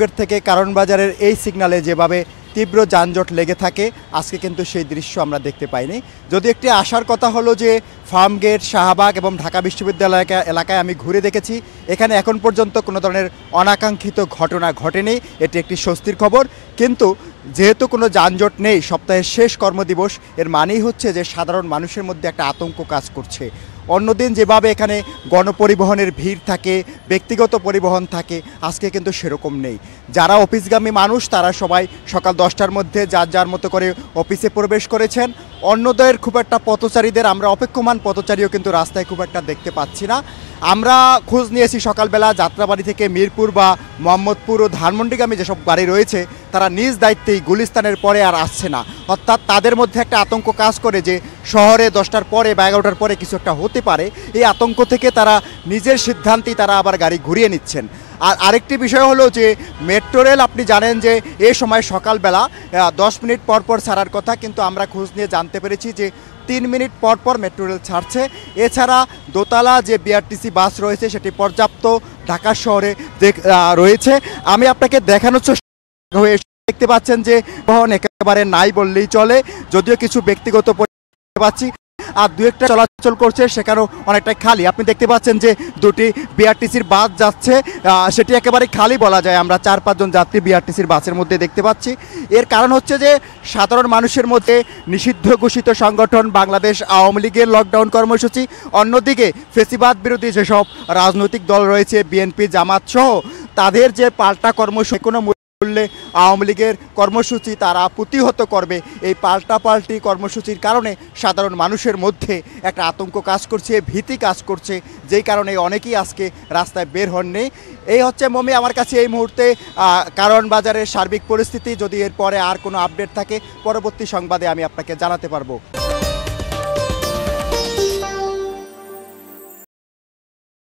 Gate থেকে কারণ বাজারের এই সিগন্যালে যেভাবে তীব্র যানজট লেগে থাকে আজকে কিন্তু সেই দৃশ্য আমরা দেখতে পাইনি। যদি একটি আসার কথা হলো যে ফার্মগেট, শাহবাগ এবং ঢাকা বিশ্ববিদ্যালয় এলাকায় আমি ঘুরে দেখেছি, এখানে এখন পর্যন্ত কোনো ধরনের অনাকাঙ্ক্ষিত ঘটনা ঘটেনি, এটি একটি স্বস্তির খবর। কিন্তু যেহেতু কোনো যানজট নেই, সপ্তাহের শেষ কর্মদিবস, এর মানেই হচ্ছে যে সাধারণ মানুষের মধ্যে একটা আতঙ্ক কাজ করছে। অন্যদিন যেভাবে এখানে গণপরিবহনের ভিড় থাকে, ব্যক্তিগত পরিবহন থাকে, আজকে কিন্তু সেরকম নেই। যারা অফিসগামী মানুষ তারা সবাই সকাল 10টার মধ্যে যার যার মতো করে অফিসে প্রবেশ করেছেন। অন্যদের খুব একটা পথচারীদের, আমরা অপেক্ষমান পথচারীও কিন্তু রাস্তায় খুব একটা দেখতে পাচ্ছি না। আমরা খোঁজ নিয়েছি সকালবেলা যাত্রাবাড়ি থেকে মিরপুর বা মোহাম্মদপুর ও ধানমন্ডিগামী যেসব গাড়ি রয়েছে তারা নিজ দায়িত্বেই গুলিস্তানের পরে আর আসছে না। অর্থাৎ তাদের মধ্যে একটা আতঙ্ক কাজ করে যে শহরে 10টার পরে বা 11টার পরে কিছু একটা হতে পারে। এই আতঙ্ক থেকে তারা নিজের সিদ্ধান্তেই তারা আবার গাড়ি ঘুরিয়ে নিচ্ছেন। আর আরেকটি বিষয় হলো যে মেট্রো রেল, আপনি জানেন যে এই সময় সকালবেলা 10 মিনিট পর পর ছাড়ার কথা, কিন্তু আমরা খোঁজ নিয়ে জানতে পেরেছি যে 3 মিনিট পর পর মেট্রো রেল ছাড়ছে। এছাড়া দোতলা যে বিআরটিসি বাস রয়েছে সেটি পর্যাপ্ত ঢাকা শহরে রয়েছে। আমি আপনাকে দেখানোর চেষ্টা হয়ে দেখতে পাচ্ছেন যে বহন একেবারে নাই বললেই চলে, যদিও কিছু ব্যক্তিগত পাচ্ছি আর দু একটা চলাচল করছে, সেখানেও অনেকটাই খালি। আপনি দেখতে পাচ্ছেন যে দুটি বিআরটিসির বাস যাচ্ছে, সেটি একেবারে খালি বলা যায়। আমরা 4-5 জন যাত্রী বিআরটিসির বাসের মধ্যে দেখতে পাচ্ছি। এর কারণ হচ্ছে যে সাধারণ মানুষের মধ্যে নিষিদ্ধ ঘোষিত সংগঠন বাংলাদেশ আওয়ামী লীগের লকডাউন কর্মসূচি, অন্যদিকে ফেসিবাদ বিরোধী যেসব রাজনৈতিক দল রয়েছে বিএনপি, জামাত সহ, তাদের যে পাল্টা কর্মসূচি কোনো বললে আওয়ামী লীগের কর্মসূচি তারা প্রতিহত করবে। এই পাল্টাপাল্টি কর্মসূচির কারণে সাধারণ মানুষের মধ্যে একটা আতঙ্ক কাজ করছে, ভীতি কাজ করছে, যেই কারণে অনেকেই আজকে রাস্তায় বের হননি। এই হচ্ছে মমি আমার কাছে এই মুহূর্তে কারণ বাজারের সার্বিক পরিস্থিতি। যদি এরপরে আর কোনো আপডেট থাকে পরবর্তী সংবাদে আমি আপনাকে জানাতে পারবো।